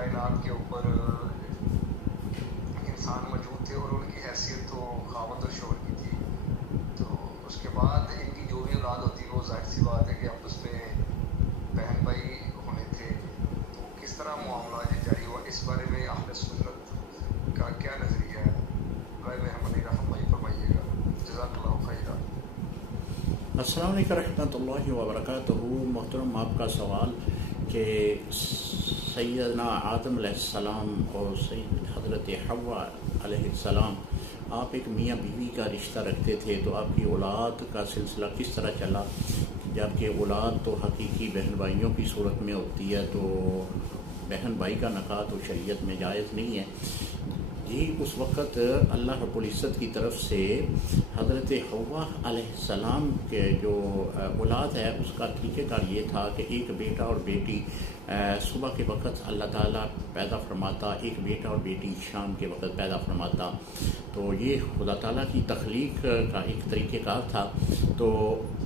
کائنات کے اوپر انسان موجود تھے اور ان کی حیثیت تو خاوند اور شوہر کی تھی. تو اس کے بعد ان کی جو بھی اولاد ہوتی وہ ظاہر سی بات ہے کہ آپس میں بہن بھائی ہونے تھے. تو کس طرح معاملہ جاری ہوا, اس بارے میں اہل سنت کا کیا نظریہ ہے؟ برائے مہربانی رحمائی فرمائیے گا. جزاک اللہ خیرہ. السلام علیکم رحمۃ اللہ وبرکاتہ. محترم, آپ کا سوال کہ سیدنا آدم علیہ السلام اور حضرت حوا علیہ السلام آپ ایک میاں بیوی کا رشتہ رکھتے تھے, تو آپ کی اولاد کا سلسلہ کس طرح چلا؟ جبکہ اولاد تو حقیقی بہن بھائیوں کی صورت میں ہوتی ہے, تو بہن بھائی کا نکاح تو شریعت میں جائز نہیں ہے. جی, اس وقت اللہ رب العزت کی طرف سے حضرت حوا علیہ السلام کے جو اولاد ہے اس کا طریقہ کار یہ تھا کہ ایک بیٹا اور بیٹی صبح کے وقت اللہ تعالیٰ پیدا فرماتا, ایک بیٹا اور بیٹی شام کے وقت پیدا فرماتا. تو یہ خدا تعالیٰ کی تخلیق کا ایک طریقہ کار تھا. تو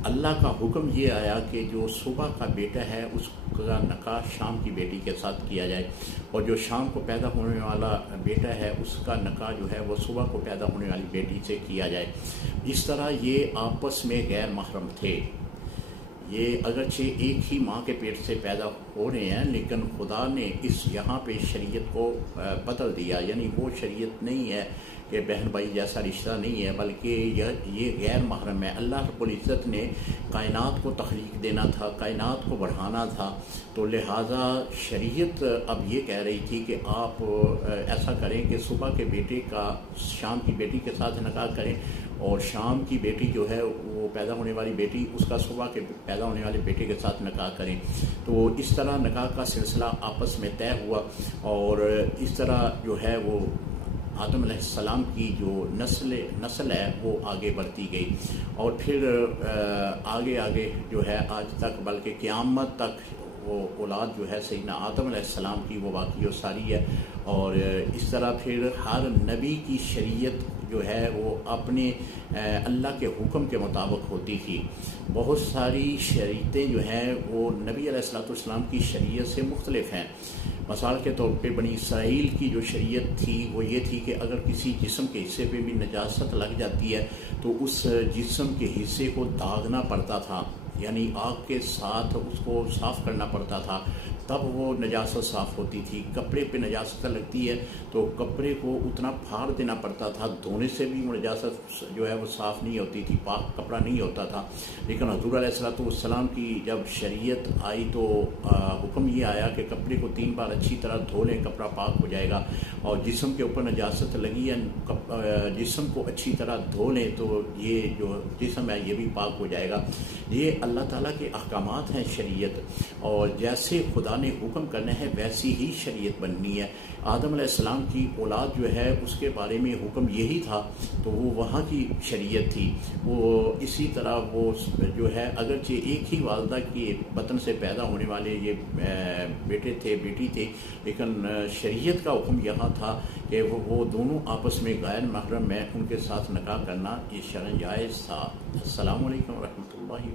اللہ کا حکم یہ آیا کہ جو صبح کا بیٹا ہے اس کا نکاح شام کی بیٹی کے ساتھ کیا جائے, اور جو شام کو پیدا ہونے والا بیٹا ہے اس کا نکاح جو ہے وہ صبح کو پیدا ہونے والی بیٹی سے کیا جائے. اس طرح یہ آپس میں غیر محرم تھے. یہ اگرچہ ایک ہی ماں کے پیٹ سے پیدا ہو رہے ہیں, لیکن خدا نے اس یہاں پہ شریعت کو بدل دیا. یعنی وہ شریعت نہیں ہے کہ بہن بھائی جیسا رشتہ نہیں ہے, بلکہ یہ غیر محرم ہے. اللہ رب العزت نے کائنات کو تخلیق دینا تھا, کائنات کو بڑھانا تھا, تو لہٰذا شریعت اب یہ کہہ رہی تھی کہ آپ ایسا کریں کہ صبح کے بیٹے کا شام کی بیٹی کے ساتھ نکاح کریں, اور شام کی بیٹی جو ہے وہ پیدا ہونے والی بیٹی اس کا صبح کے پیدا ہونے والے بیٹے کے ساتھ نکاح کریں. تو اس طرح نکاح کا سلسلہ آپس میں طے ہوا, اور اس طرح جو ہے وہ آدم علیہ السلام کی جو نسل ہے وہ آگے بڑھتی گئی, اور پھر آگے جو ہے آج تک بلکہ قیامت تک وہ اولاد جو ہے سیدنا آدم علیہ السلام کی وہ باقی و ساری ہے. اور اس طرح پھر ہر نبی کی شریعت جو ہے وہ اپنے اللہ کے حکم کے مطابق ہوتی تھی. بہت ساری شریعتیں جو ہیں وہ نبی علیہ السلام کی شریعت سے مختلف ہیں. مثال کے طور پہ بنی اسرائیل کی جو شریعت تھی وہ یہ تھی کہ اگر کسی جسم کے حصے پہ بھی نجاست لگ جاتی ہے تو اس جسم کے حصے کو داغنا پڑتا تھا, یعنی آگ کے ساتھ اس کو صاف کرنا پڑتا تھا, تب وہ نجاست صاف ہوتی تھی. کپڑے پہ نجاست لگتی ہے تو کپڑے کو اتنا پھاڑ دینا پڑتا تھا, دھونے سے بھی نجاست جو ہے وہ صاف نہیں ہوتی تھی, پاک کپڑا نہیں ہوتا تھا. لیکن حضور علیہ السلام کی جب شریعت آئی تو حکم یہ آیا کہ کپڑے کو 3 بار اچھی طرح دھو لیں, کپڑا پاک ہو جائے گا. اور جسم کے اوپر نجاست لگی ہے, جسم کو اچھی طرح دھو لیں تو یہ جو جسم ہے یہ بھی پاک ہو جائے گا. یہ اللہ تعالیٰ کے احکامات ہیں شریعت, اور جیسے خدا نے حکم کرنا ہے ویسی ہی شریعت بننی ہے. آدم علیہ السلام کی اولاد جو ہے اس کے بارے میں حکم یہی تھا, تو وہ وہاں کی شریعت تھی. وہ اسی طرح وہ جو ہے اگرچہ ایک ہی والدہ کی بطن سے پیدا ہونے والے یہ بیٹے تھے بیٹی تھے, لیکن شریعت کا حکم یہاں تھا کہ وہ دونوں آپس میں غیر محرم ہیں, ان کے ساتھ نکاح کرنا یہ شرعاً جائز تھا. السلام علیکم ورحمۃ اللہ.